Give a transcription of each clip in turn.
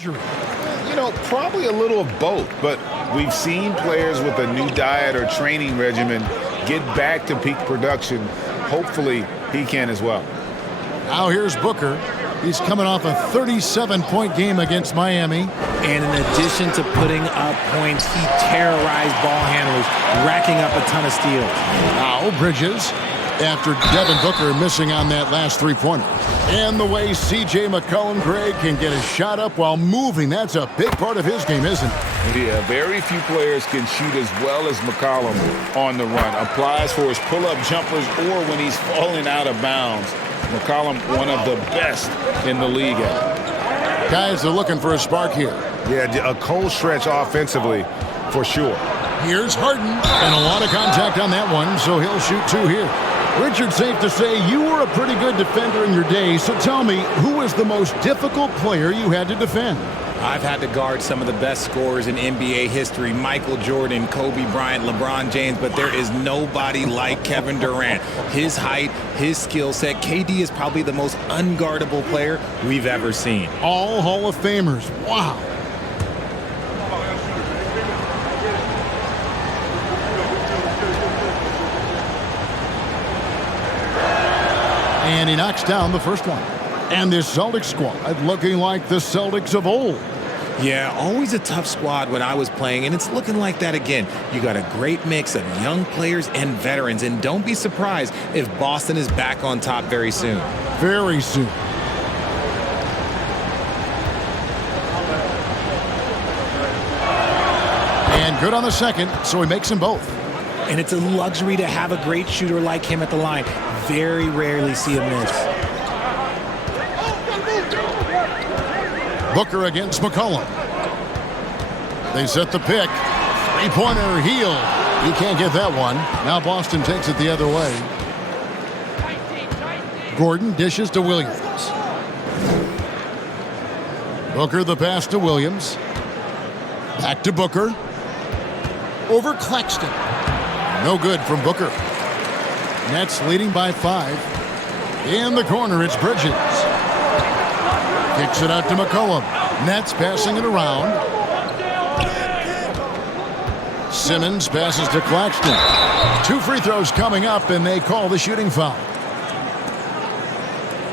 injury? Probably a little of both, but we've seen players with a new diet or training regimen get back to peak production. Hopefully, he can as well. Now here's Booker. He's coming off a 37-point game against Miami. And in addition to putting up points, he terrorized ball handlers, racking up a ton of steals. Now Bridges, after Devin Booker missing on that last three-pointer. And the way C.J. McCollum, Greg, can get a shot up while moving, that's a big part of his game, isn't it? Yeah, very few players can shoot as well as McCollum on the run. Applies for his pull-up jumpers or when he's falling out of bounds. McCollum, one of the best in the league at it. Guys are looking for a spark here. Yeah, a cold stretch offensively for sure. Here's Harden, and a lot of contact on that one, so he'll shoot two here. Richard, safe to say you were a pretty good defender in your day, so tell me, who was the most difficult player you had to defend? I've had to guard some of the best scorers in NBA history, Michael Jordan, Kobe Bryant, LeBron James, but there is nobody like Kevin Durant. His height, his skill set, KD is probably the most unguardable player we've ever seen. All Hall of Famers. Wow. And he knocks down the first one. And this Celtics squad looking like the Celtics of old. Yeah, always a tough squad when I was playing, and it's looking like that again. You got a great mix of young players and veterans, and don't be surprised if Boston is back on top very soon. Very soon. And good on the second, so he makes them both. And it's a luxury to have a great shooter like him at the line. Very rarely see a miss. Booker against McCollum. They set the pick. Three-pointer, heel. He can't get that one. Now Boston takes it the other way. Gordon dishes to Williams. Booker the pass to Williams. Back to Booker. Over Claxton. No good from Booker. Nets leading by 5. In the corner, it's Bridges. Kicks it out to McCollum. Nets passing it around. Simmons passes to Claxton. 2 free throws coming up, and they call the shooting foul.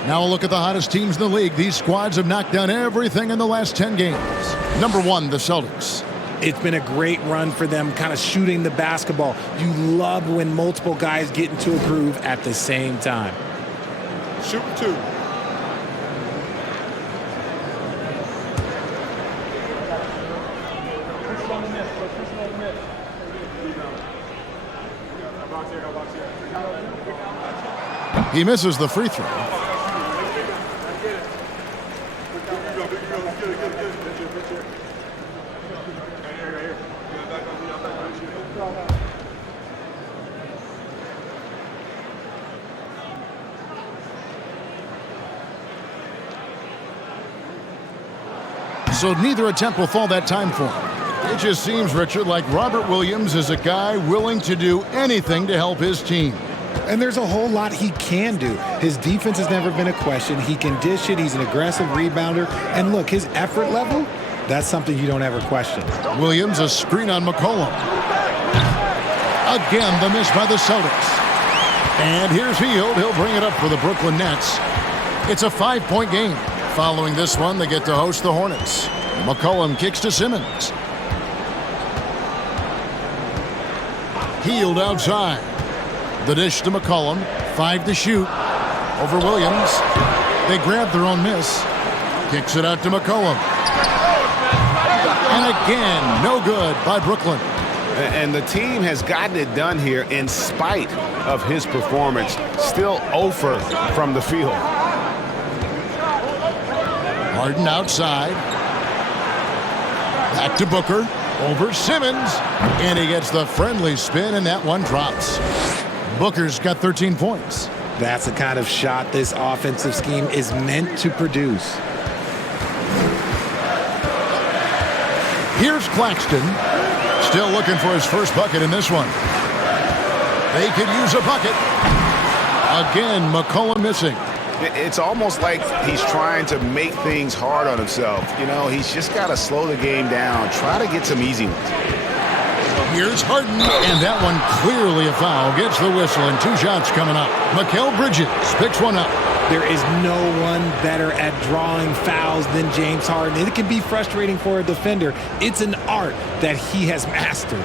Now a look at the hottest teams in the league. These squads have knocked down everything in the last 10 games. Number 1, the Celtics. It's been a great run for them, kind of shooting the basketball. You love when multiple guys get into a groove at the same time. Shoot 2. He misses the free throw. So neither attempt will fall that time for him. It just seems, Richard, like Robert Williams is a guy willing to do anything to help his team. And there's a whole lot he can do. His defense has never been a question. He can dish it. He's an aggressive rebounder. And look, his effort level, that's something you don't ever question. Williams, a screen on McCollum. Again, the miss by the Celtics. And here's Hield. He'll bring it up for the Brooklyn Nets. It's a 5-point game. Following this one, they get to host the Hornets. McCollum kicks to Simmons. Hield outside. The dish to McCollum. 5 to shoot. Over Williams. They grab their own miss. Kicks it out to McCollum. And again, no good by Brooklyn. And the team has gotten it done here in spite of his performance. Still 0 from the field. Harden outside. Back to Booker. Over Simmons. And he gets the friendly spin, and that one drops. Booker's got 13 points. That's the kind of shot this offensive scheme is meant to produce. Here's Claxton. Still looking for his first bucket in this one. They could use a bucket. Again, McCollum missing. It's almost like he's trying to make things hard on himself. You know, he's just got to slow the game down, try to get some easy ones. Here's Harden, and that one clearly a foul. Gets the whistle, and 2 shots coming up. Mikal Bridges picks one up. There is no one better at drawing fouls than James Harden. It can be frustrating for a defender. It's an art that he has mastered.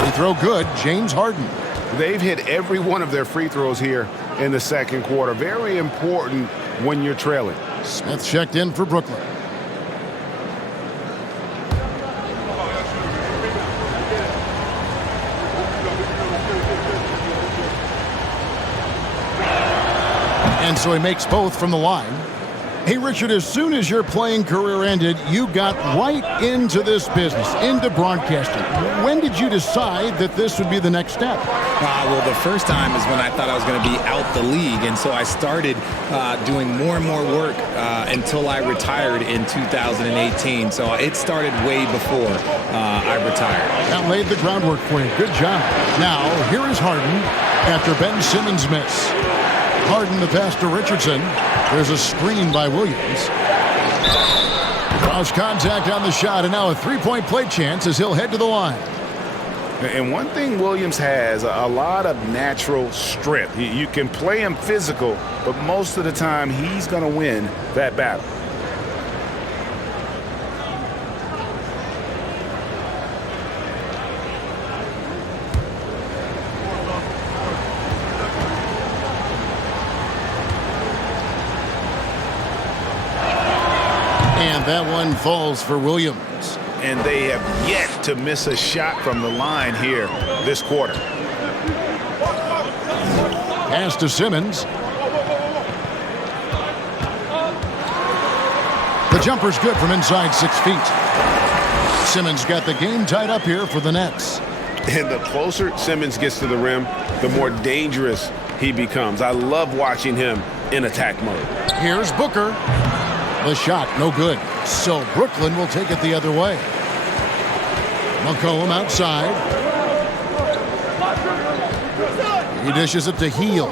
Free throw good, James Harden. They've hit every one of their free throws here in the second quarter. Very important when you're trailing. Smith checked in for Brooklyn. And so he makes both from the line. Hey, Richard, as soon as your playing career ended, you got right into this business, into broadcasting. When did you decide that this would be the next step? Well, the first time is when I thought I was going to be out the league, and so I started doing more and more work until I retired in 2018. So it started way before I retired. That laid the groundwork for you. Good job. Now, here is Harden after Ben Simmons' miss. Harden the pass to Richardson. There's a screen by Williams. Cross contact on the shot, and now a three-point play chance as he'll head to the line. And one thing Williams has, a lot of natural strength. You can play him physical, but most of the time he's going to win that battle. And that one falls for Williams. And they have yet to miss a shot from the line here this quarter. Pass to Simmons. The jumper's good from inside 6 feet. Simmons got the game tied up here for the Nets. And the closer Simmons gets to the rim, the more dangerous he becomes. I love watching him in attack mode. Here's Booker. The shot, no good. So Brooklyn will take it the other way. McCollum outside. He dishes it to Heel.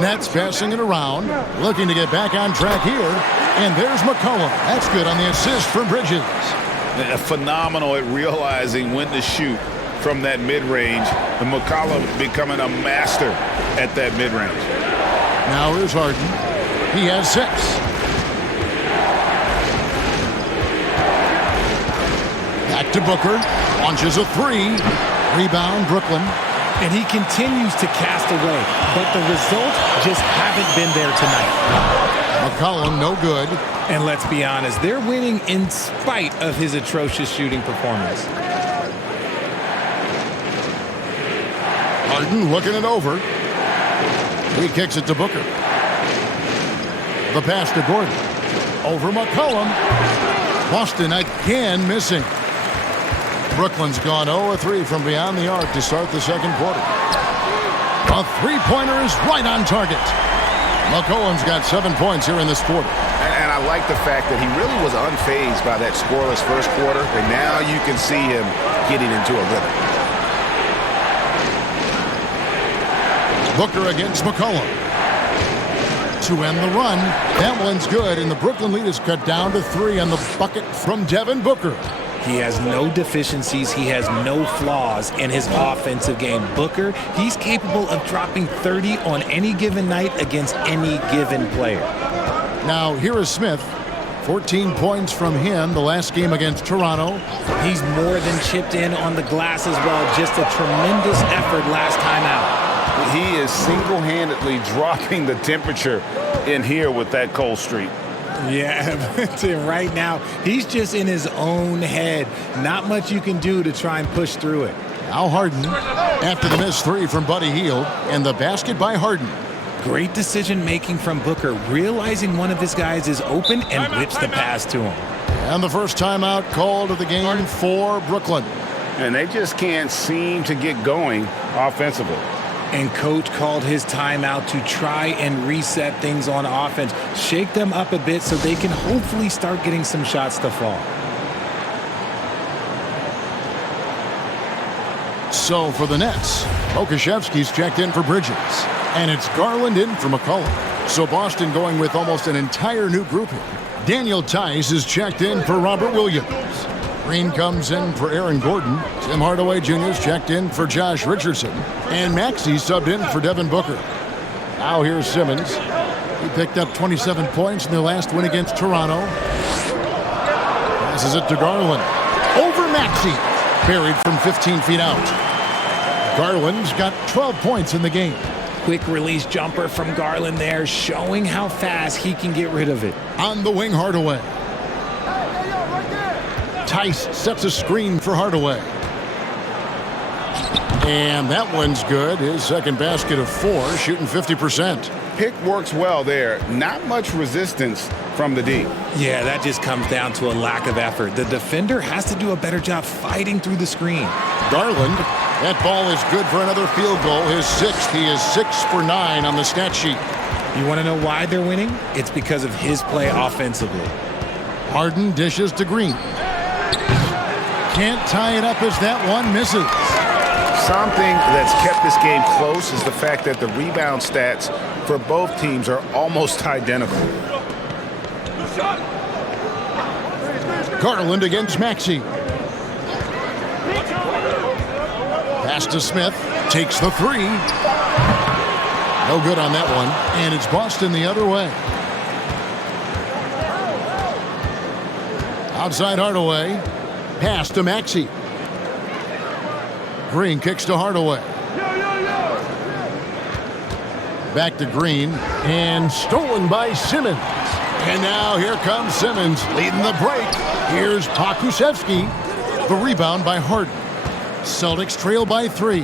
Nets passing it around, looking to get back on track here. And there's McCollum. That's good on the assist from Bridges. Phenomenal at realizing when to shoot from that mid-range. And McCollum becoming a master at that mid-range. Now here's Harden. He has 6. Back to Booker. Launches a 3. Rebound, Brooklyn. And he continues to cast away, but the results just haven't been there tonight. McCollum, no good. And let's be honest, they're winning in spite of his atrocious shooting performance. Harden looking it over. He kicks it to Booker. The pass to Gordon. Over McCollum. Boston again missing. Brooklyn's gone 0-3 from beyond the arc to start the second quarter. A three-pointer is right on target. McCollum's got 7 points here in this quarter. And I like the fact that he really was unfazed by that scoreless first quarter, and now you can see him getting into a rhythm. Booker against McCollum. To end the run. That one's good, and the Brooklyn lead is cut down to 3 on the bucket from Devin Booker. He has no deficiencies. He has no flaws in his offensive game. Booker, he's capable of dropping 30 on any given night against any given player. Now, here is Smith. 14 points from him the last game against Toronto. He's more than chipped in on the glass as well. Just a tremendous effort last time out. He is single-handedly dropping the temperature in here with that cold streak. Yeah, right now, he's just in his own head. Not much you can do to try and push through it. Now Harden, after the missed 3 from Buddy Hield, and the basket by Harden. Great decision-making from Booker, realizing one of his guys is open and whips the pass to him. And the first timeout called of the game for Brooklyn. And they just can't seem to get going offensively. And coach called his timeout to try and reset things on offense, shake them up a bit so they can hopefully start getting some shots to fall. So for the Nets, Pokusevski's checked in for Bridges, and it's Garland in for McCollum. So Boston going with almost an entire new group here. Daniel Tice is checked in for Robert Williams. Green comes in for Aaron Gordon. Tim Hardaway Jr. is checked in for Josh Richardson. And Maxey subbed in for Devin Booker. Now here's Simmons. He picked up 27 points in their last win against Toronto. Passes it to Garland. Over Maxey. Buried from 15 feet out. Garland's got 12 points in the game. Quick release jumper from Garland there, showing how fast he can get rid of it. On the wing, Hardaway. Tice sets a screen for Hardaway. And that one's good. His second basket of 4, shooting 50%. Pick works well there. Not much resistance from the D. Yeah, that just comes down to a lack of effort. The defender has to do a better job fighting through the screen. Garland, that ball is good for another field goal. His 6th. He is 6 for 9 on the stat sheet. You want to know why they're winning? It's because of his play offensively. Harden dishes to Green. Can't tie it up as that one misses. Something that's kept this game close is the fact that the rebound stats for both teams are almost identical. Garland against Maxey. Pass to Smith. Takes the 3. No good on that one. And it's Boston the other way. Outside Hardaway. Pass to Maxey. Green kicks to Hardaway. Back to Green. And stolen by Simmons. And now here comes Simmons leading the break. Here's Pokusevski. The rebound by Harden. Celtics trail by 3.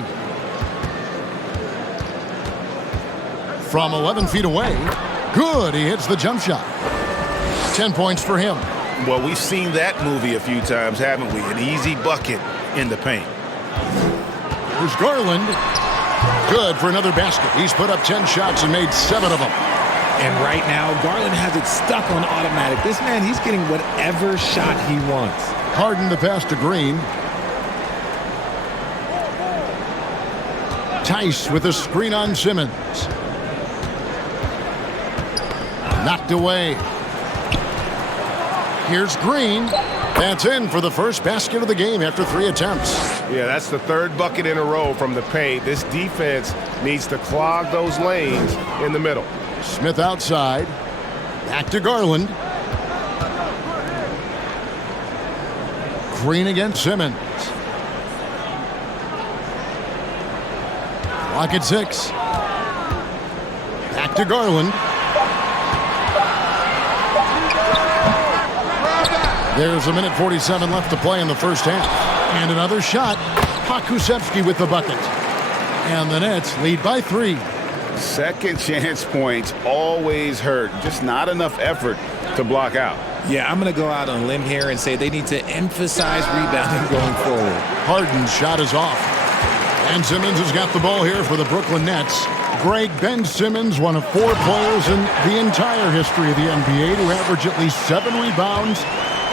From 11 feet away. Good. He hits the jump shot. 10 points for him. Well, we've seen that movie a few times, haven't we? An easy bucket in the paint. Here's Garland. Good for another basket. He's put up 10 shots and made 7 of them. And right now, Garland has it stuck on automatic. This man, he's getting whatever shot he wants. Harden the pass to Green. Tice with a screen on Simmons. Knocked away. Here's Green. That's in for the first basket of the game after 3 attempts. Yeah, that's the 3rd bucket in a row from the paint. This defense needs to clog those lanes in the middle. Smith outside. Back to Garland. Green against Simmons. Clock at 6. Back to Garland. There's 1:47 left to play in the first half. And another shot. Pokusevski with the bucket. And the Nets lead by 3. Second chance points always hurt. Just not enough effort to block out. Yeah, I'm going to go out on a limb here and say they need to emphasize rebounding going forward. Harden's shot is off. And Simmons has got the ball here for the Brooklyn Nets. Greg Ben Simmons, one of 4 players in the entire history of the NBA to average at least 7 rebounds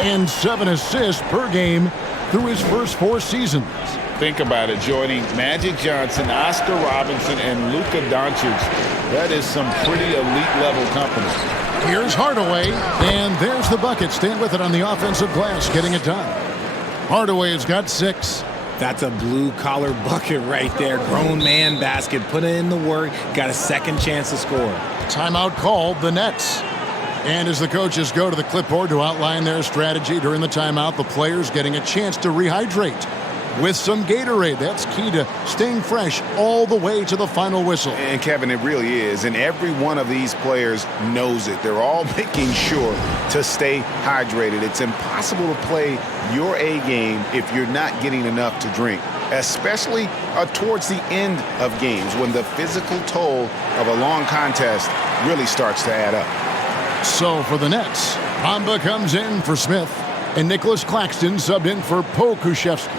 and 7 assists per game through his first 4 seasons. Think about it, joining Magic Johnson, Oscar Robinson, and Luka Doncic. That is some pretty elite-level company. Here's Hardaway, and there's the bucket. Stand with it on the offensive glass, getting it done. Hardaway has got 6. That's a blue-collar bucket right there. Grown man basket. Put in the work. Got a second chance to score. Timeout called, the Nets. And as the coaches go to the clipboard to outline their strategy during the timeout, the players getting a chance to rehydrate with some Gatorade. That's key to staying fresh all the way to the final whistle. And Kevin, it really is. And every one of these players knows it. They're all making sure to stay hydrated. It's impossible to play your A game if you're not getting enough to drink, especially towards the end of games when the physical toll of a long contest really starts to add up. So for the Nets, Bamba comes in for Smith, and Nicholas Claxton subbed in for Pokusevski.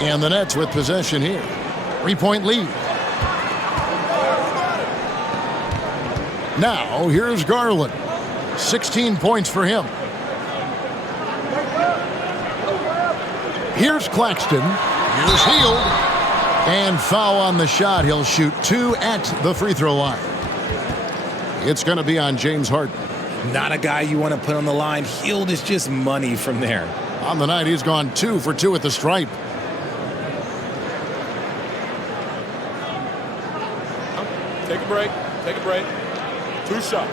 And the Nets with possession here. 3-point lead. Now, here's Garland. 16 points for him. Here's Claxton. Here's Hield. And foul on the shot. He'll shoot 2 at the free throw line. It's going to be on James Harden. Not a guy you want to put on the line. Hield is just money from there. On the night, he's gone 2 for 2 at the stripe. Take a break. Take a break. 2 shots.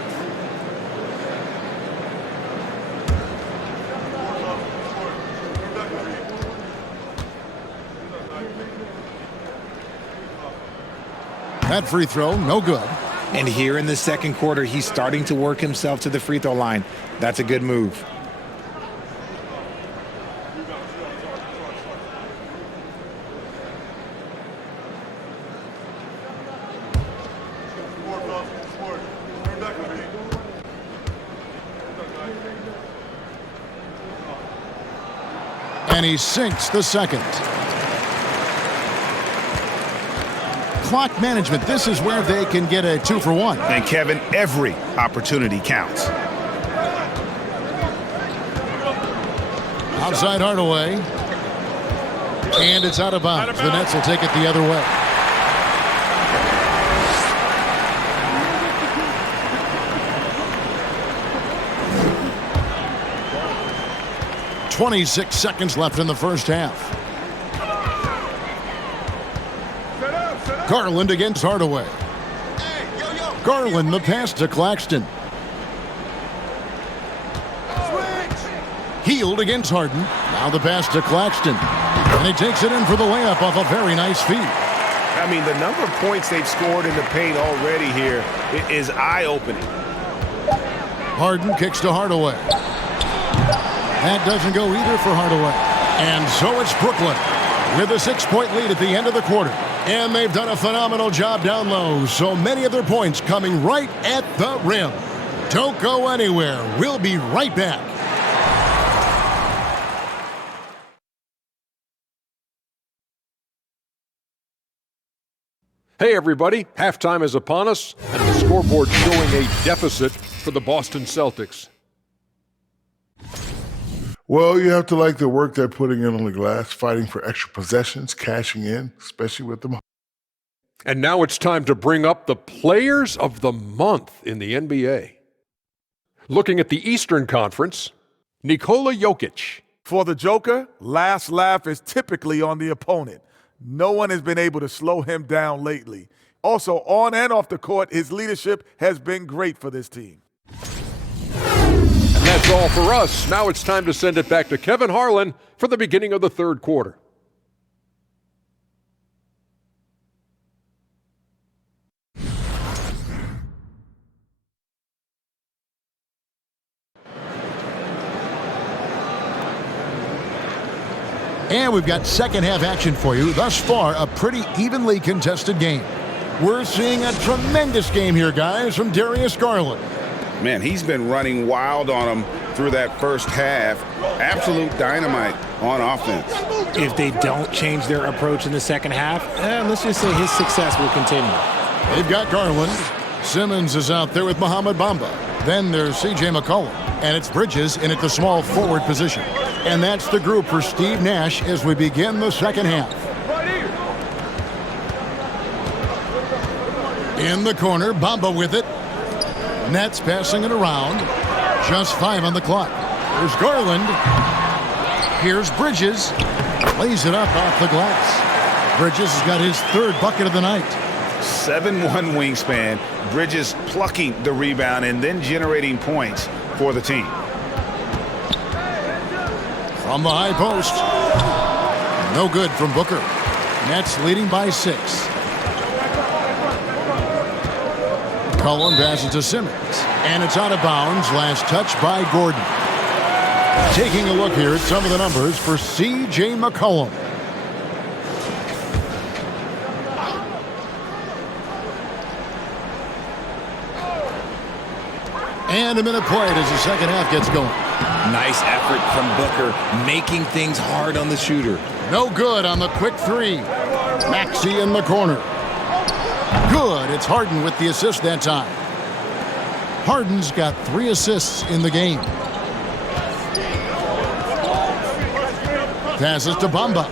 That free throw, no good. And here in the second quarter, he's starting to work himself to the free throw line. That's a good move. And he sinks the second. Clock management, this is where they can get a 2 for 1. And Kevin, every opportunity counts. Outside Hardaway. And it's out of bounds. The Nets will take it the other way. .26 seconds left in the first half. Garland against Hardaway. Garland the pass to Claxton. Hield against Harden. Now the pass to Claxton. And he takes it in for the layup off a very nice feed. I mean, the number of points they've scored in the paint already here is eye-opening. Harden kicks to Hardaway. That doesn't go either for Hardaway. And so it's Brooklyn with a 6-point lead at the end of the quarter. And they've done a phenomenal job down low. So many of their points coming right at the rim. Don't go anywhere. We'll be right back. Hey everybody, halftime is upon us, and the scoreboard showing a deficit for the Boston Celtics. Well, you have to like the work they're putting in on the glass, fighting for extra possessions, cashing in, especially with them. And now it's time to bring up the Players of the Month in the NBA. Looking at the Eastern Conference, Nikola Jokic. For the Joker, last laugh is typically on the opponent. No one has been able to slow him down lately. Also, on and off the court, his leadership has been great for this team. And that's all for us. Now it's time to send it back to Kevin Harlan for the beginning of the third quarter. And we've got second half action for you. Thus far, a pretty evenly contested game. We're seeing a tremendous game here, guys, from Darius Garland. Man, he's been running wild on them through that first half. Absolute dynamite on offense. If they don't change their approach in the second half, let's just say his success will continue. They've got Garland. Simmons is out there with Mohamed Bamba. Then there's C.J. McCollum. And it's Bridges in at the small forward position. And that's the group for Steve Nash as we begin the second half. In the corner, Bamba with it. Nets passing it around. Just 5 on the clock. There's Garland. Here's Bridges. Lays it up off the glass. Bridges has got his third bucket of the night. 7'1" wingspan. Bridges plucking the rebound and then generating points for the team. From the high post. No good from Booker. Nets leading by 6. Cullen passes to Simmons. And it's out of bounds. Last touch by Gordon. Taking a look here at some of the numbers for C.J. McCollum. And a minute played as the second half gets going. Nice effort from Booker, making things hard on the shooter. No good on the quick three. Maxey in the corner. Good. It's Harden with the assist that time. Harden's got 3 assists in the game. Passes to Bamba.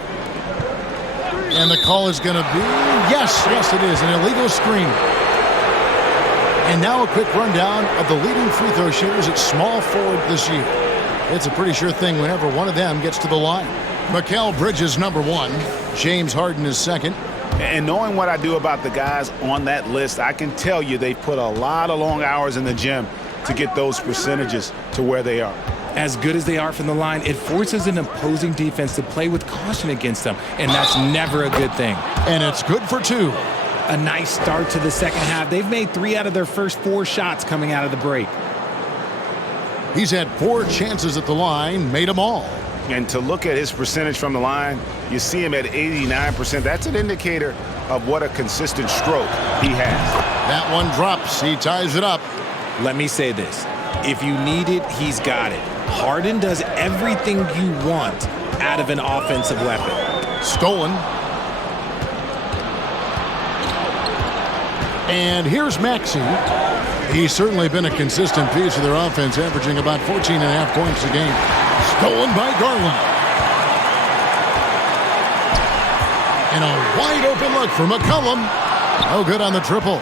And the call is going to be, yes, it is, an illegal screen. And now a quick rundown of the leading free throw shooters at small forward this year. It's a pretty sure thing whenever one of them gets to the line. Mikal Bridges, number 1. James Harden is second. And knowing what I do about the guys on that list, I can tell you they've put a lot of long hours in the gym to get those percentages to where they are. As good as they are from the line, it forces an opposing defense to play with caution against them, and that's never a good thing. And it's good for 2. A nice start to the second half. They've made 3 out of their first 4 shots coming out of the break. He's had 4 chances at the line, made them all. And to look at his percentage from the line, you see him at 89%. That's an indicator of what a consistent stroke he has. That one drops. He ties it up. Let me say this. If you need it, he's got it. Harden does everything you want out of an offensive weapon. Stolen. And here's Maxey. He's certainly been a consistent piece of their offense, averaging about 14.5 points a game. Stolen by Garland. And a wide open look for McCollum. No good on the triple.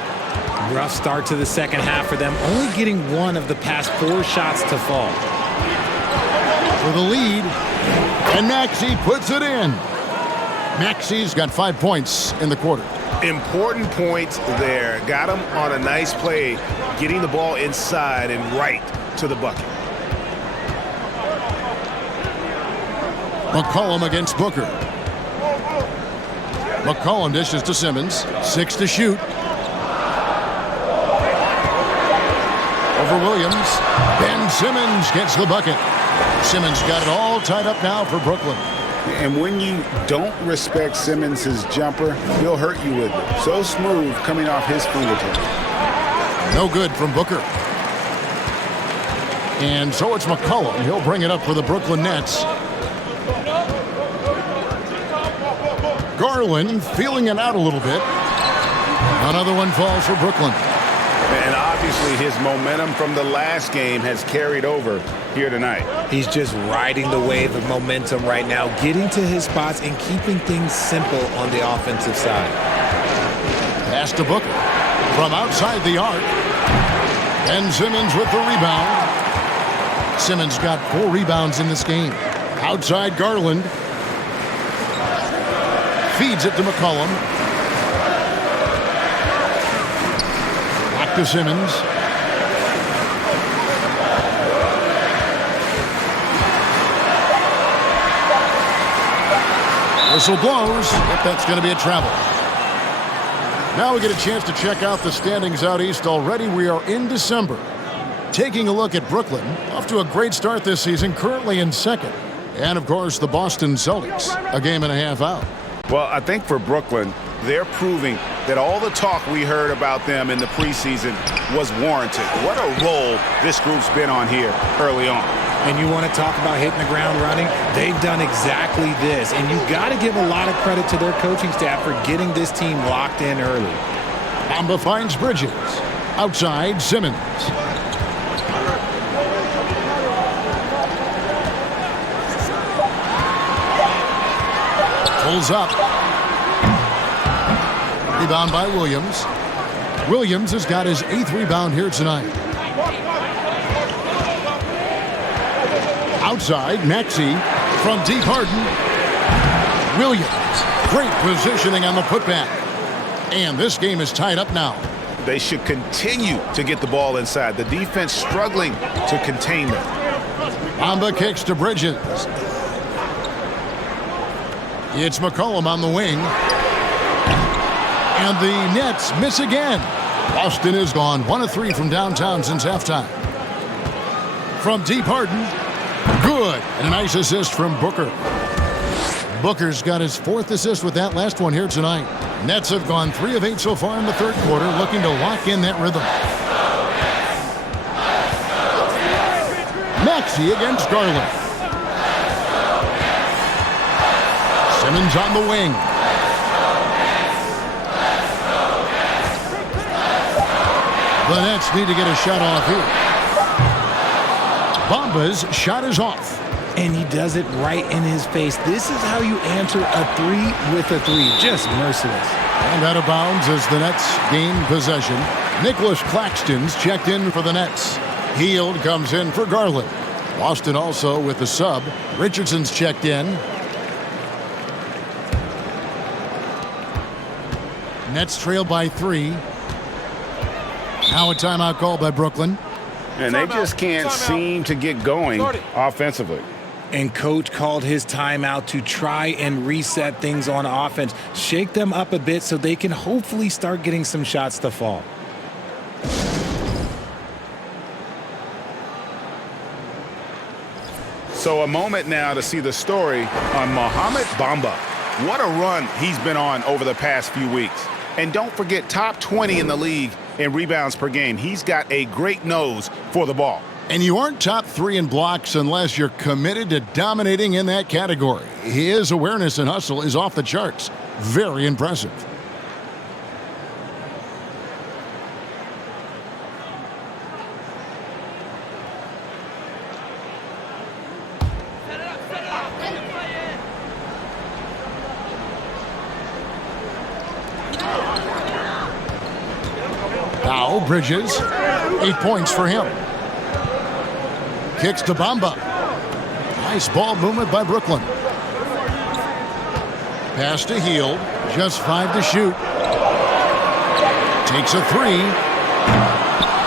Rough start to the second half for them, only getting 1 of the past 4 shots to fall. For the lead, and Maxey puts it in. Maxey's got 5 points in the quarter. Important points there. Got him on a nice play, getting the ball inside and right to the bucket. McCollum against Booker. McCollum dishes to Simmons. 6 to shoot. Over Williams. Ben Simmons gets the bucket. Simmons got it all tied up now for Brooklyn. And when you don't respect Simmons' jumper, he'll hurt you with it. So smooth coming off his fingertips. No good from Booker. And so it's McCollum. He'll bring it up for the Brooklyn Nets. Garland feeling it out a little bit. Another one falls for Brooklyn. And obviously his momentum from the last game has carried over here tonight. He's just riding the wave of momentum right now, getting to his spots and keeping things simple on the offensive side. Pass to Booker from outside the arc. Ben Simmons with the rebound. Simmons got 4 rebounds in this game. Outside Garland. Feeds it to McCollum. Back to Simmons. Whistle blows, if that's going to be a travel. Now we get a chance to check out the standings out east already. We are in December. Taking a look at Brooklyn, off to a great start this season, currently in second. And, of course, the Boston Celtics, a game and a half out. Well, I think for Brooklyn, they're proving that all the talk we heard about them in the preseason was warranted. What a role this group's been on here early on. And you want to talk about hitting the ground running? They've done exactly this. And you've got to give a lot of credit to their coaching staff for getting this team locked in early. Bamba finds Bridges. Outside, Simmons. Pulls up. Rebound by Williams. Williams has got his 8th rebound here tonight. Outside, Maxey from deep Harden. Williams, great positioning on the putback. And this game is tied up now. They should continue to get the ball inside. The defense struggling to contain them. Bamba kicks to Bridges. It's McCollum on the wing. And the Nets miss again. Boston is gone 1 of 3 from downtown since halftime. From deep Harden. Good. And a nice assist from Booker. Booker's got his 4th assist with that last one here tonight. Nets have gone 3 of 8 so far in the third quarter, looking to lock in that rhythm. Maxey against Garland. Simmons on the wing. The Nets need to get a shot off here. Bamba's shot is off. And he does it right in his face. This is how you answer a three with a three. Just merciless. And out of bounds as the Nets gain possession. Nicholas Claxton's checked in for the Nets. Hield comes in for Garland. Boston also with the sub. Richardson's checked in. Nets trail by 3. Now a timeout call by Brooklyn. And they just can't seem to get going offensively. And coach called his timeout to try and reset things on offense. Shake them up a bit so they can hopefully start getting some shots to fall. So a moment now to see the story on Mohamed Bamba. What a run he's been on over the past few weeks. And don't forget, top 20 in the league in rebounds per game. He's got a great nose for the ball. And you aren't top 3 in blocks unless you're committed to dominating in that category. His awareness and hustle is off the charts. Very impressive. Now Bridges, 8 points for him. Kicks to Bamba. Nice ball movement by Brooklyn. Pass to Hield. Just 5 to shoot. Takes a 3.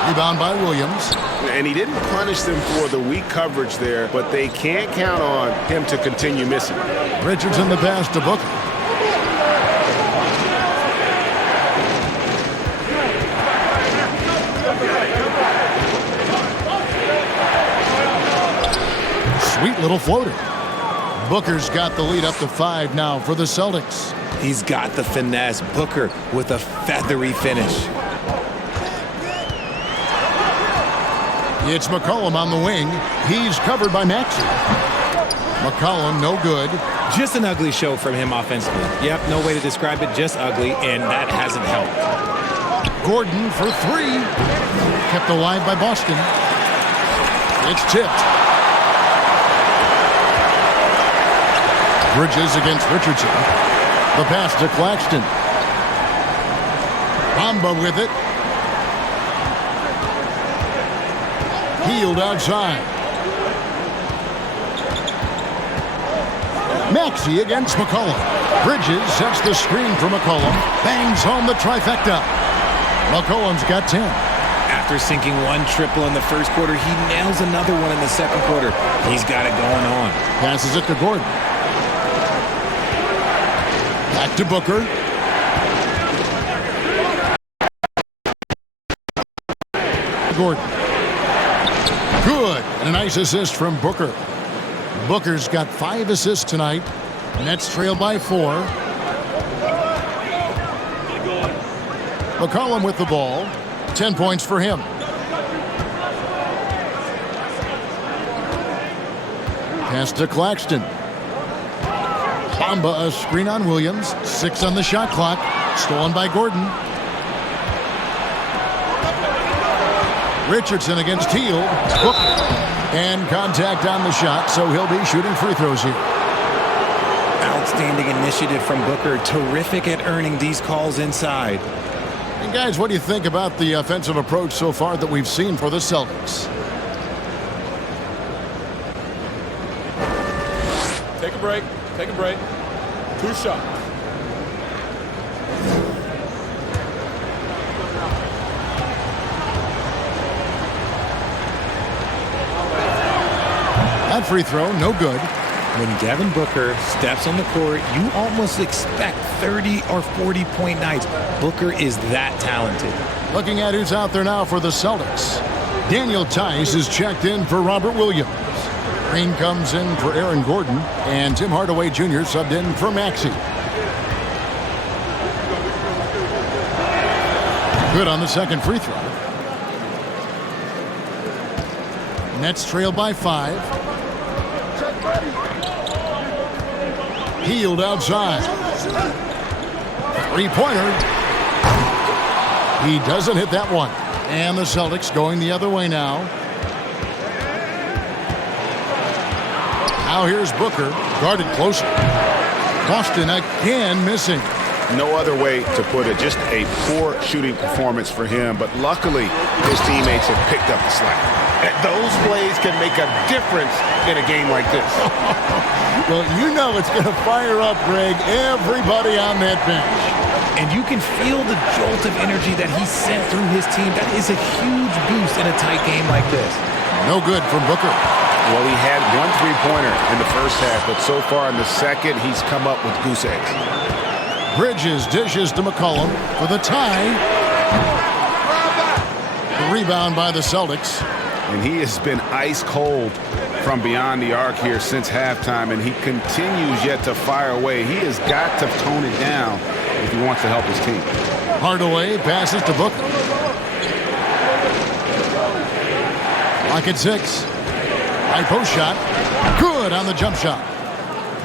Rebound by Williams. And he didn't punish them for the weak coverage there, but they can't count on him to continue missing. Richardson the pass to Booker. Sweet little floater. Booker's got the lead up to 5 now for the Celtics. He's got the finesse. Booker with a feathery finish. It's McCollum on the wing. He's covered by Maxey. McCollum no good. Just an ugly show from him offensively. Yep, no way to describe it, just ugly, and that hasn't helped. Gordon for 3. Kept alive by Boston. It's tipped. Bridges against Richardson. The pass to Claxton. Bamba with it. Hield outside. Maxey against McCollum. Bridges sets the screen for McCollum. Bangs home the trifecta. McCollum's got 10. After sinking 1 triple in the first quarter, he nails another one in the second quarter. He's got it going on. Passes it to Gordon. Back to Booker. Gordon. Good. And a nice assist from Booker. Booker's got 5 assists tonight. Nets trail by 4. McCollum with the ball. 10 points for him. Pass to Claxton. Bamba a screen on Williams. 6 on the shot clock. Stolen by Gordon. Richardson against Hield. And contact on the shot, so he'll be shooting free throws here. Outstanding initiative from Booker. Terrific at earning these calls inside. And guys, what do you think about the offensive approach so far that we've seen for the Celtics? Take a break. Take a break. 2 shots. That free throw, no good. When Devin Booker steps on the court, you almost expect 30 or 40-point nights. Booker is that talented. Looking at who's out there now for the Celtics. Daniel Tice is checked in for Robert Williams. Green comes in for Aaron Gordon, and Tim Hardaway Jr. subbed in for Maxey. Good on the second free throw. Nets trail by 5. Healed outside. Three-pointer. He doesn't hit that one. And the Celtics going the other way now. Now here's Booker, guarded closer. Boston again missing. No other way to put it. Just a poor shooting performance for him. But luckily, his teammates have picked up the slack. Those plays can make a difference in a game like this. Well, you know it's going to fire up, Greg, everybody on that bench. And you can feel the jolt of energy that he sent through his team. That is a huge boost in a tight game like this. No good from Booker. Well, he had one three-pointer in the first half, but so far in the second, he's come up with goose eggs. Bridges dishes to McCollum for the tie. The rebound by the Celtics. And he has been ice cold from beyond the arc here since halftime, and he continues yet to fire away. He has got to tone it down if he wants to help his team. Hardaway passes to Booker. Lock at 6. High post shot. Good on the jump shot.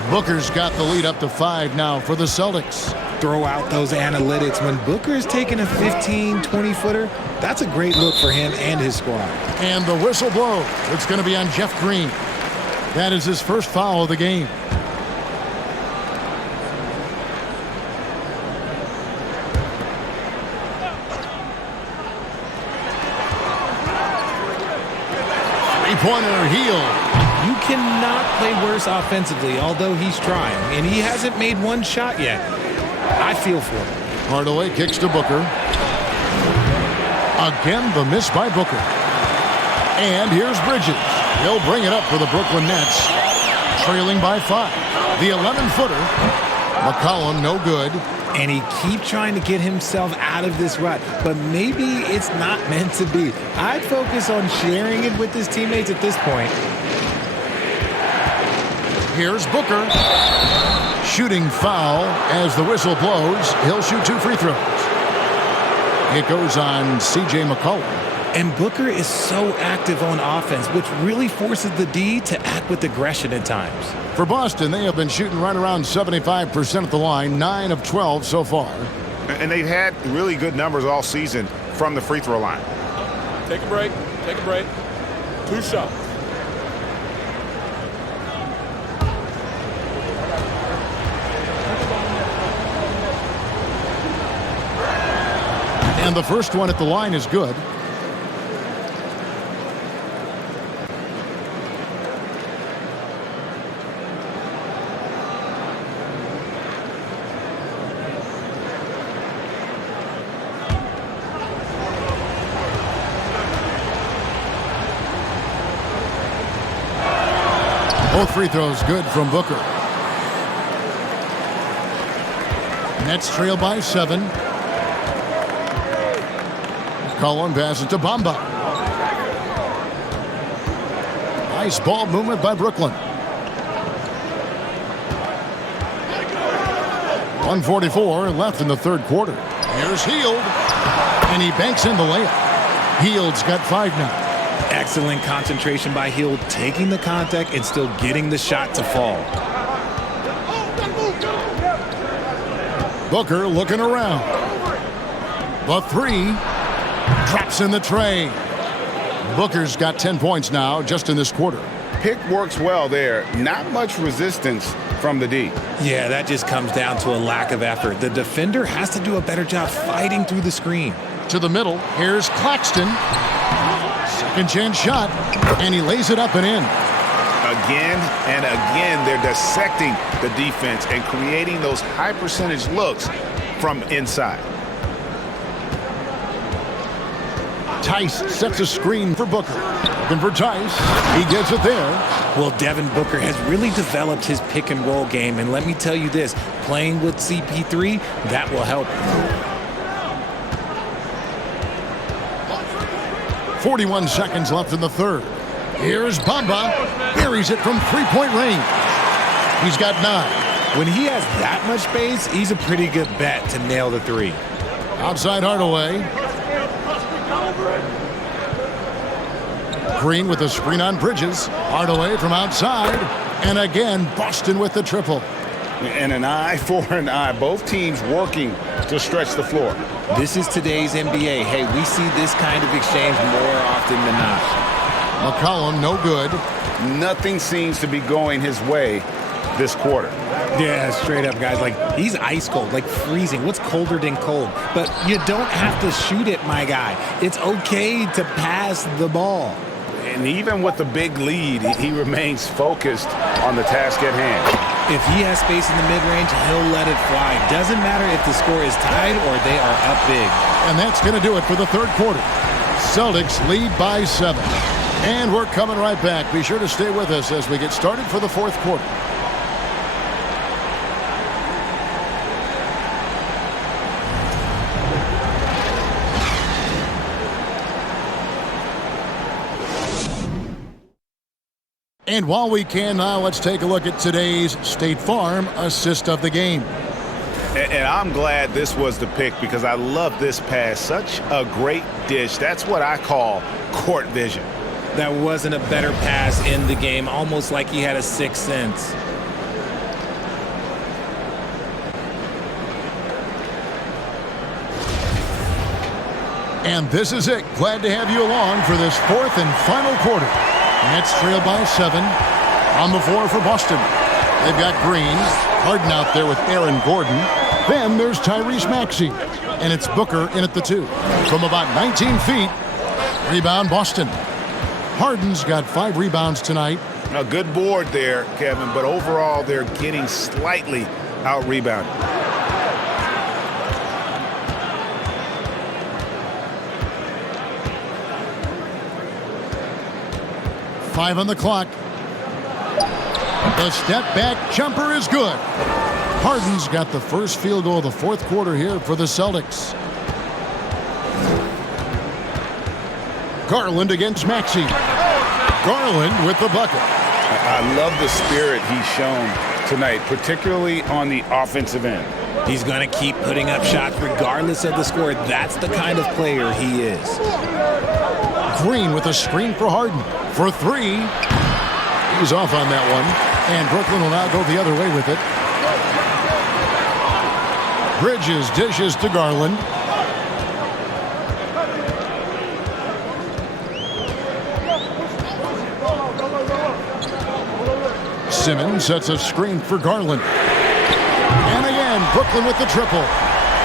Booker's got the lead up to 5 now for the Celtics. Throw out those analytics. When Booker is taking a 15, 20-footer, that's a great look for him and his squad. And the whistle blows. It's going to be on Jeff Green. That is his first foul of the game. Three-pointer, Hield. You cannot play worse offensively, although he's trying, and he hasn't made one shot yet. I feel for him. Hardaway kicks to Booker. Again, the miss by Booker. And here's Bridges. He'll bring it up for the Brooklyn Nets. Trailing by 5. The 11-footer. McCollum, no good. And he keeps trying to get himself out of this rut, but maybe it's not meant to be. I'd focus on sharing it with his teammates at this point. Here's Booker. Shooting foul as the whistle blows. He'll shoot 2 free throws. It goes on C.J. McCollum. And Booker is so active on offense, which really forces the D to act with aggression at times. For Boston, they have been shooting right around 75% at the line, 9 of 12 so far. And they've had really good numbers all season from the free throw line. Take a break. Take a break. 2 shots. And the first one at the line is good. Both free throws good from Booker. Nets trail by 7. McCollum passes to Bamba. Nice ball movement by Brooklyn. 1:44 left in the third quarter. Here's Hield. And he banks in the layup. Hield's got 5 now. Excellent concentration by Hield, taking the contact and still getting the shot to fall. Booker looking around. The 3 drops in the tray. Booker's got 10 points now just in this quarter. Pick works well there. Not much resistance from the D. Yeah, that just comes down to a lack of effort. The defender has to do a better job fighting through the screen. To the middle, here's Claxton. Second chance shot, and he lays it up and in. Again and again, they're dissecting the defense and creating those high percentage looks from inside. Tice sets a screen for Booker. Looking for Tice. He gets it there. Well, Devin Booker has really developed his pick and roll game, and let me tell you this, playing with CP3, that will help. 41 seconds left in the third. Here's Bamba. Buries it from 3-point range. He's got 9. When he has that much space, he's a pretty good bet to nail the 3. Outside Hardaway. Green with a screen on Bridges. Hardaway from outside. And again, Boston with the triple. And an eye for an eye. Both teams working to stretch the floor. This is today's NBA. Hey, we see this kind of exchange more often than not. McCollum, no good. Nothing seems to be going his way this quarter. Yeah, straight up, guys. Like, he's ice cold, like freezing. What's colder than cold? But you don't have to shoot it, my guy. It's okay to pass the ball. And even with the big lead, he remains focused on the task at hand. If he has space in the mid-range, he'll let it fly. Doesn't matter if the score is tied or they are up big. And that's going to do it for the third quarter. Celtics lead by 7. And we're coming right back. Be sure to stay with us as we get started for the fourth quarter. And while we can now, let's take a look at today's State Farm assist of the game. And I'm glad this was the pick because I love this pass. Such a great dish. That's what I call court vision. That wasn't a better pass in the game, almost like he had a sixth sense. And this is it. Glad to have you along for this fourth and final quarter. Nets trail by 7. On the floor for Boston. They've got Green. Harden out there with Aaron Gordon. Then there's Tyrese Maxey. And it's Booker in at the 2. From about 19 feet. Rebound Boston. Harden's got 5 rebounds tonight. A good board there, Kevin, but overall they're getting slightly out-rebounded. Five on the clock. The step back jumper is good. Harden's got the first field goal of the fourth quarter here for the Celtics. Garland against Maxey. Garland with the bucket. I love the spirit he's shown tonight, particularly on the offensive end. He's going to keep putting up shots regardless of the score. That's the kind of player he is. Green with a screen for Harden. For 3. He's off on that one. And Brooklyn will now go the other way with it. Bridges dishes to Garland. Simmons sets a screen for Garland. And again, Brooklyn with the triple.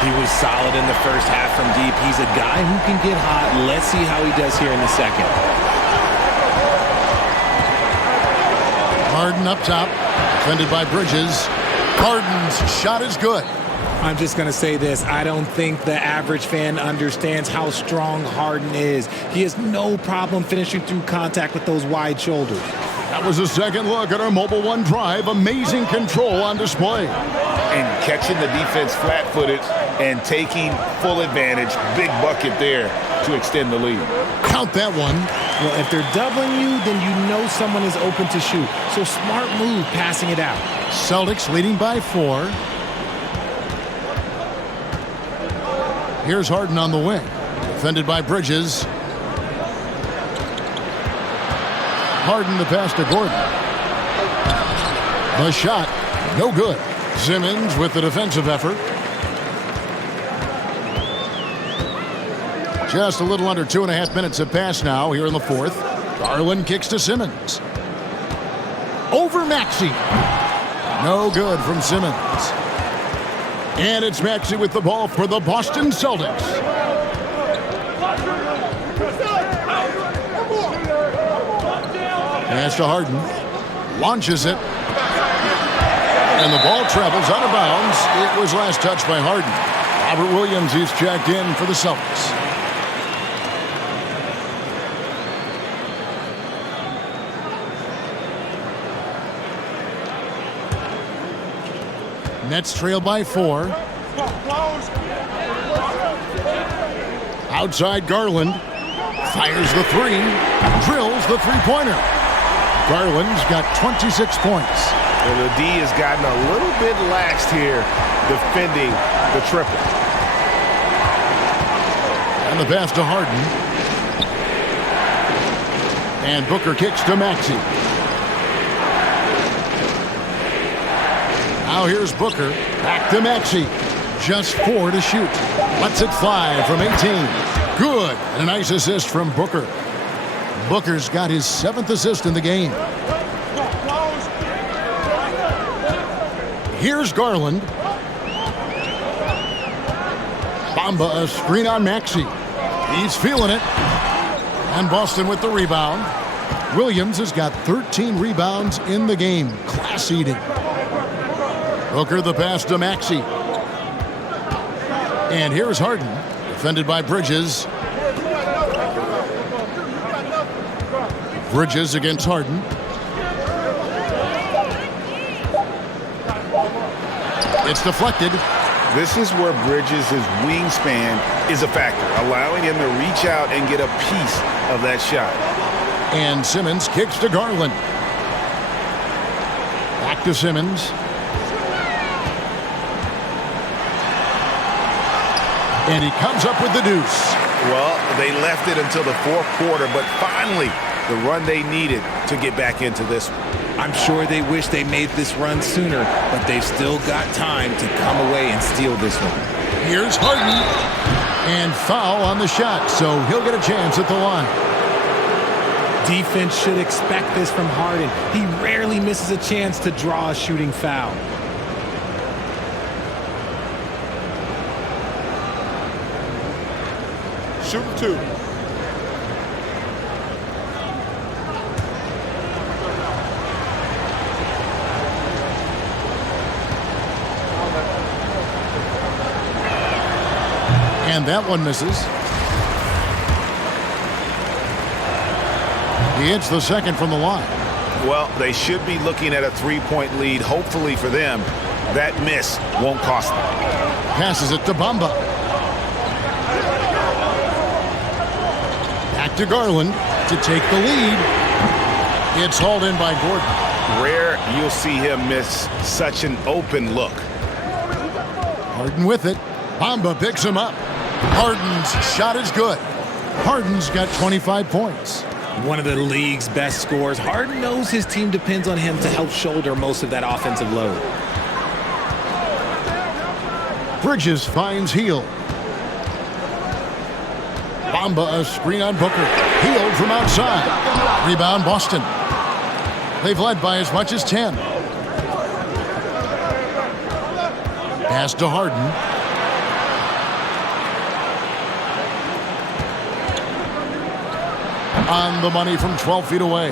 He was solid in the first half from deep. He's a guy who can get hot. Let's see how he does here in the second. Harden up top, defended by Bridges. Harden's shot is good. I'm just going to say this. I don't think the average fan understands how strong Harden is. He has no problem finishing through contact with those wide shoulders. That was a second look at our Mobile One drive. Amazing control on display. And catching the defense flat-footed and taking full advantage. Big bucket there to extend the lead. Count that one. Well, if they're doubling you, then you know someone is open to shoot. So smart move passing it out. Celtics leading by 4. Here's Harden on the wing. Defended by Bridges. Harden the pass to Gordon. The shot, no good. Simmons with the defensive effort. Just a little under 2.5 minutes have passed now here in the fourth. Garland kicks to Simmons. Over Maxey. No good from Simmons. And it's Maxey with the ball for the Boston Celtics. Pass to Harden. Launches it. And the ball travels out of bounds. It was last touched by Harden. Robert Williams is checked in for the Celtics. Nets trail by 4. Outside Garland. Fires the 3. Drills the three-pointer. Garland's got 26 points. And the D has gotten a little bit laxed here defending the triple. And the pass to Harden. And Booker kicks to Maxey. Now here's Booker. Back to Maxey. Just 4 to shoot. Lets it fly from 18. Good. And a nice assist from Booker. Booker's got his 7th assist in the game. Here's Garland. Bamba a screen on Maxey. He's feeling it. And Boston with the rebound. Williams has got 13 rebounds in the game. Class eating. Booker the pass to Maxey. And here's Harden. Defended by Bridges. Bridges against Harden. It's deflected. This is where Bridges' wingspan is a factor, allowing him to reach out and get a piece of that shot. And Simmons kicks to Garland. Back to Simmons. And he comes up with the deuce. Well, they left it until the fourth quarter, but finally the run they needed to get back into this one. I'm sure they wish they made this run sooner, but they've still got time to come away and steal this one. Here's Harden. And foul on the shot, so he'll get a chance at the line. Defense should expect this from Harden. He rarely misses a chance to draw a shooting foul. Shoot 2. And that one misses. He hits the second from the line. Well, they should be looking at a 3-point lead. Hopefully for them, that miss won't cost them. Passes it to Bamba. Back to Garland to take the lead. It's hauled in by Gordon. Rare you'll see him miss such an open look. Harden with it. Bamba picks him up. Harden's shot is good. Harden's got 25 points. One of the league's best scorers. Harden knows his team depends on him to help shoulder most of that offensive load. Bridges finds Heel. Bamba a screen on Booker. Heel from outside. Rebound Boston. They've led by as much as 10. Pass to Harden. On the money from 12 feet away.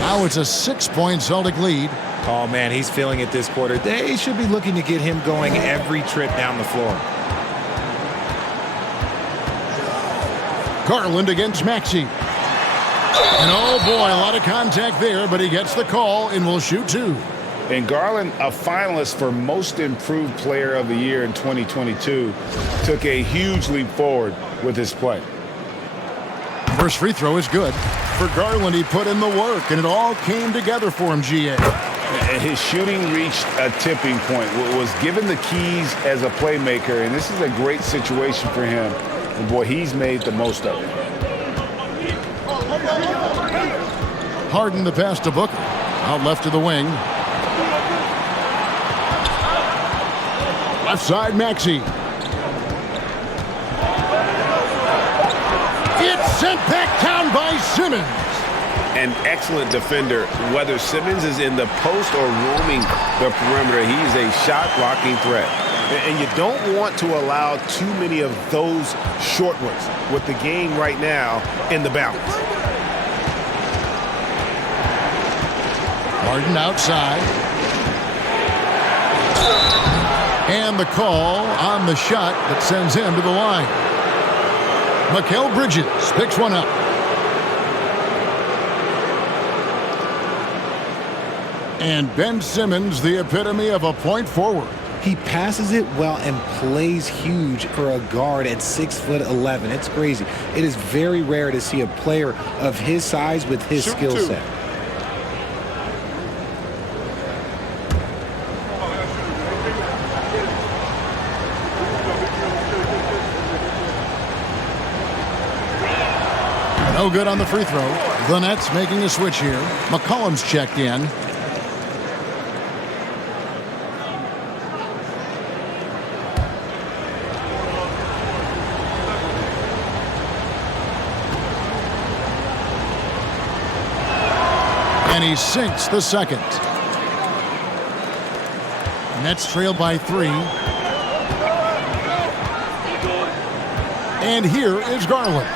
Now it's a 6-point Celtic lead. Oh, man, he's feeling it this quarter. They should be looking to get him going every trip down the floor. Garland against Maxey. And oh boy, a lot of contact there, but he gets the call and will shoot 2. And Garland, a finalist for Most Improved Player of the Year in 2022, took a huge leap forward with his play. First free throw is good. For Garland, he put in the work, and it all came together for him, GA. His shooting reached a tipping point, was given the keys as a playmaker, and this is a great situation for him. And boy, he's made the most of it. Harden the pass to Booker. Out left of the wing. Left side, Maxey. It's sent back down by Simmons. An excellent defender, whether Simmons is in the post or roaming the perimeter. He's a shot-blocking threat. And you don't want to allow too many of those short ones with the game right now in the balance. Harden outside. And the call on the shot that sends him to the line. Mikal Bridges picks one up. And Ben Simmons, the epitome of a point forward. He passes it well and plays huge for a guard at 6'11". It's crazy. It is very rare to see a player of his size with his skill set. No good on the free throw. The Nets making a switch here. McCollum's checked in. And he sinks the second. Nets trailed by 3. And here is Garland.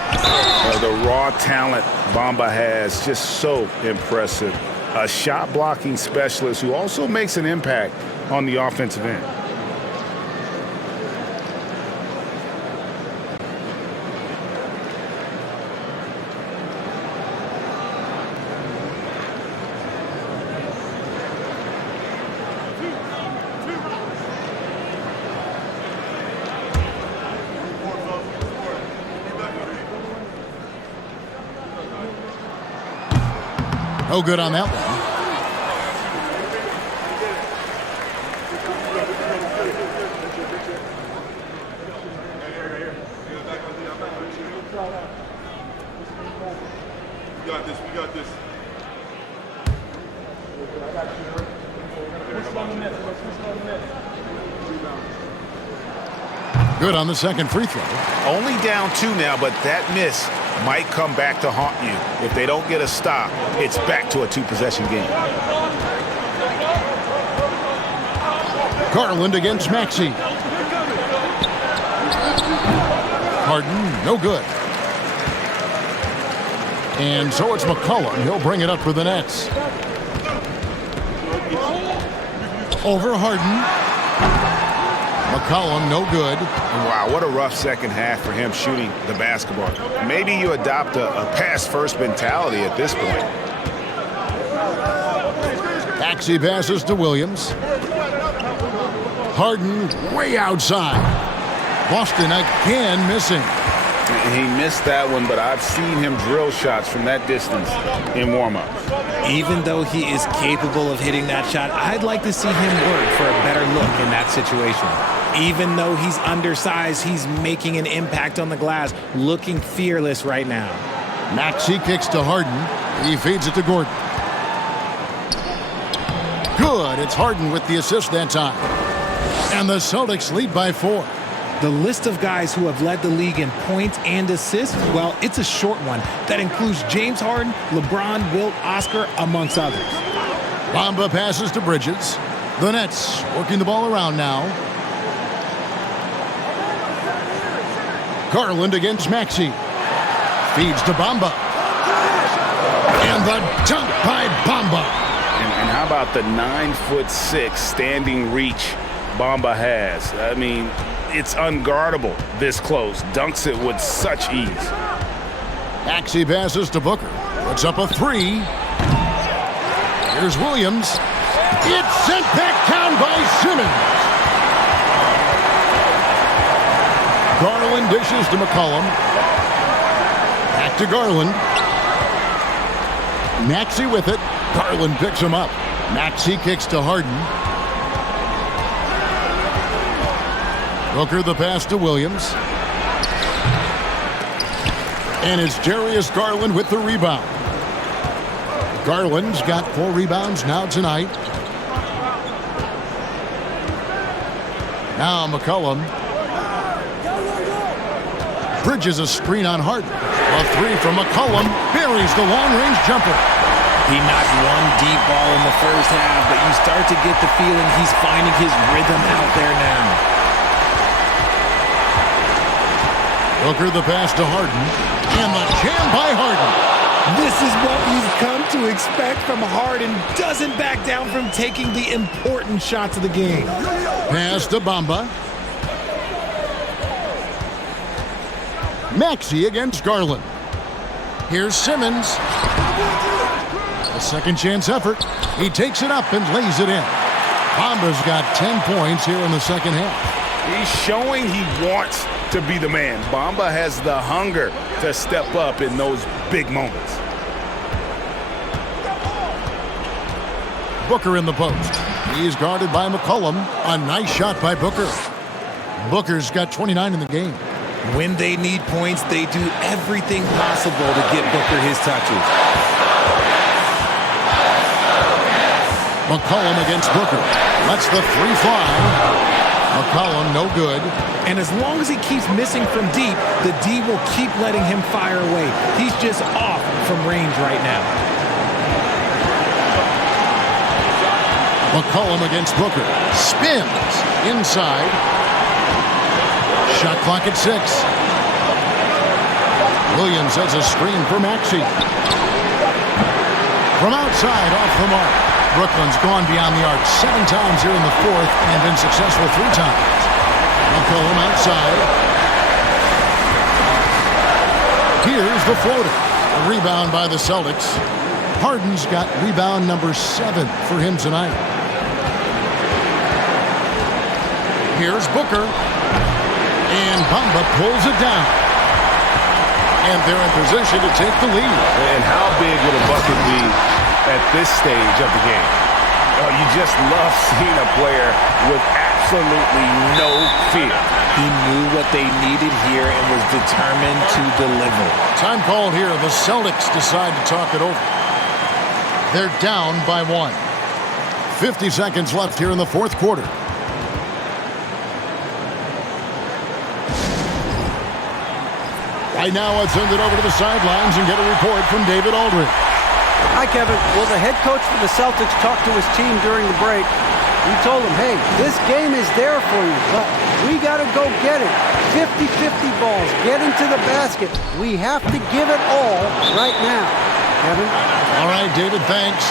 The raw talent Bamba has, just so impressive. A shot blocking specialist who also makes an impact on the offensive end. No good on that one. We got this. Good on the second free throw. Only down 2 now, but that miss might come back to haunt you. If they don't get a stop, it's back to a 2-possession game. Garland against Maxey. Harden, no good. And so it's McCollum. He'll bring it up for the Nets. Over Harden. McCollum, no good. Wow, what a rough second half for him shooting the basketball. Maybe you adopt a pass-first mentality at this point. Maxey passes to Williams. Harden way outside. Boston again missing. He missed that one, but I've seen him drill shots from that distance in warm-ups. Even though he is capable of hitting that shot, I'd like to see him work for a better look in that situation. Even though he's undersized, he's making an impact on the glass, looking fearless right now. Maxey kicks to Harden. He feeds it to Gordon. Good. It's Harden with the assist that time. And the Celtics lead by 4. The list of guys who have led the league in points and assists, well, it's a short one. That includes James Harden, LeBron, Wilt, Oscar, amongst others. Bamba passes to Bridges. The Nets working the ball around now. Garland against Maxey. Feeds to Bamba. And the dunk by Bamba. And how about the 9'6" standing reach Bamba has? I mean, it's unguardable this close. Dunks it with such ease. Maxey passes to Booker. Puts up a 3. Here's Williams. It's sent back down by Simmons. Garland dishes to McCollum. Back to Garland. Maxey with it. Garland picks him up. Maxey kicks to Harden. Booker the pass to Williams. And it's Darius Garland with the rebound. Garland's got 4 rebounds now tonight. Now McCollum. Bridges a screen on Harden. A 3 from McCollum. Buries the long-range jumper. He knocked one deep ball in the first half, but you start to get the feeling he's finding his rhythm out there now. Booker the pass to Harden. And the jam by Harden. This is what we've come to expect from Harden. Doesn't back down from taking the important shots of the game. Pass to Bamba. Maxey against Garland. Here's Simmons. A second chance effort. He takes it up and lays it in. Bamba's got 10 points here in the second half. He's showing he wants to be the man. Bamba has the hunger to step up in those big moments. Booker in the post. He's guarded by McCollum. A nice shot by Booker. Booker's got 29 in the game. When they need points, they do everything possible to get Booker his touches. McCollum against Booker. Lets the three fly. McCollum no good. And as long as he keeps missing from deep, the D will keep letting him fire away. He's just off from range right now. McCollum against Booker. Spins inside. Shot clock at 6. Williams has a screen for Maxey. From outside, off the mark. Brooklyn's gone beyond the arc 7 times here in the fourth and been successful 3 times. McCollum outside. Here's the floater. A rebound by the Celtics. Harden's got rebound number 7 for him tonight. Here's Booker. And Bamba pulls it down. And they're in position to take the lead. And how big would a bucket be at this stage of the game? Oh, you just love seeing a player with absolutely no fear. He knew what they needed here and was determined to deliver. Time called here. The Celtics decide to talk it over. They're down by 1. 50 seconds left here in the fourth quarter. Right now, let's send it over to the sidelines and get a report from David Aldridge. Hi, Kevin. Well, the head coach for the Celtics talked to his team during the break. He told them, hey, this game is there for you, but we got to go get it. 50-50 balls. Get into the basket. We have to give it all right now. Kevin? All right, David, thanks.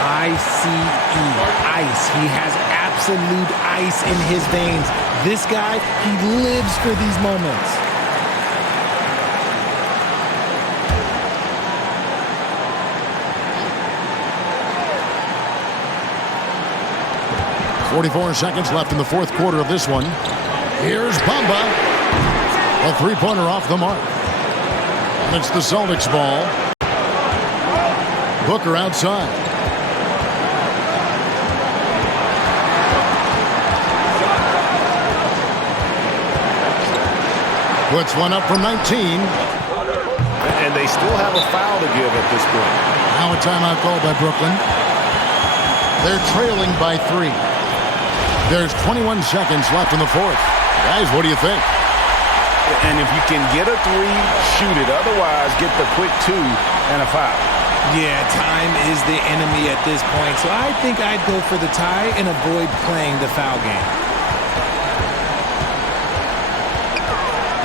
I-C-E, ice. He has absolute ice in his veins. This guy, he lives for these moments. 44 seconds left in the fourth quarter of this one. Here's Bamba. A three-pointer off the mark. And it's the Celtics ball. Booker outside. Puts one up from 19. And they still have a foul to give at this point. Now a timeout called by Brooklyn. They're trailing by 3. There's 21 seconds left in the fourth. Guys, what do you think? And if you can get a 3, shoot it. Otherwise, get the quick 2 and a foul. Yeah, time is the enemy at this point. So I think I'd go for the tie and avoid playing the foul game.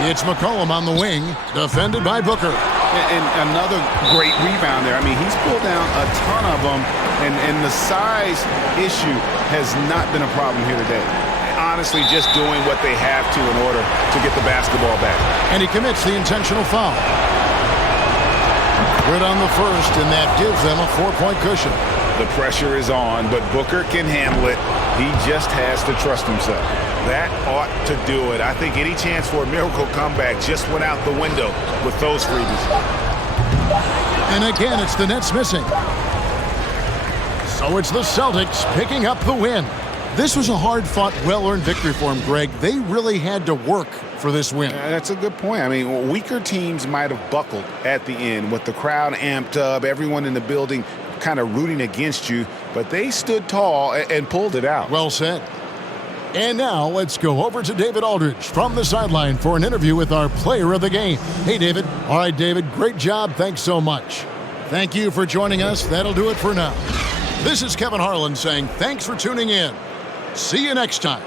It's McCollum on the wing, defended by Booker. And another great rebound there. I mean, he's pulled down a ton of them, and the size issue has not been a problem here today. Honestly, just doing what they have to in order to get the basketball back. And he commits the intentional foul. Good on the first, and that gives them a 4-point cushion. The pressure is on, but Booker can handle it. He just has to trust himself. That ought to do it. I think any chance for a miracle comeback just went out the window with those freebies. And again, it's the Nets missing. So it's the Celtics picking up the win. This was a hard-fought, well-earned victory for them, Greg. They really had to work for this win. That's a good point. I mean, weaker teams might have buckled at the end with the crowd amped up, everyone in the building kind of rooting against you, but they stood tall and pulled it out. Well said. And now let's go over to David Aldridge from the sideline for an interview with our player of the game. Hey, David. All right, David, great job. Thanks so much. Thank you for joining us. That'll do it for now. This is Kevin Harlan saying thanks for tuning in. See you next time.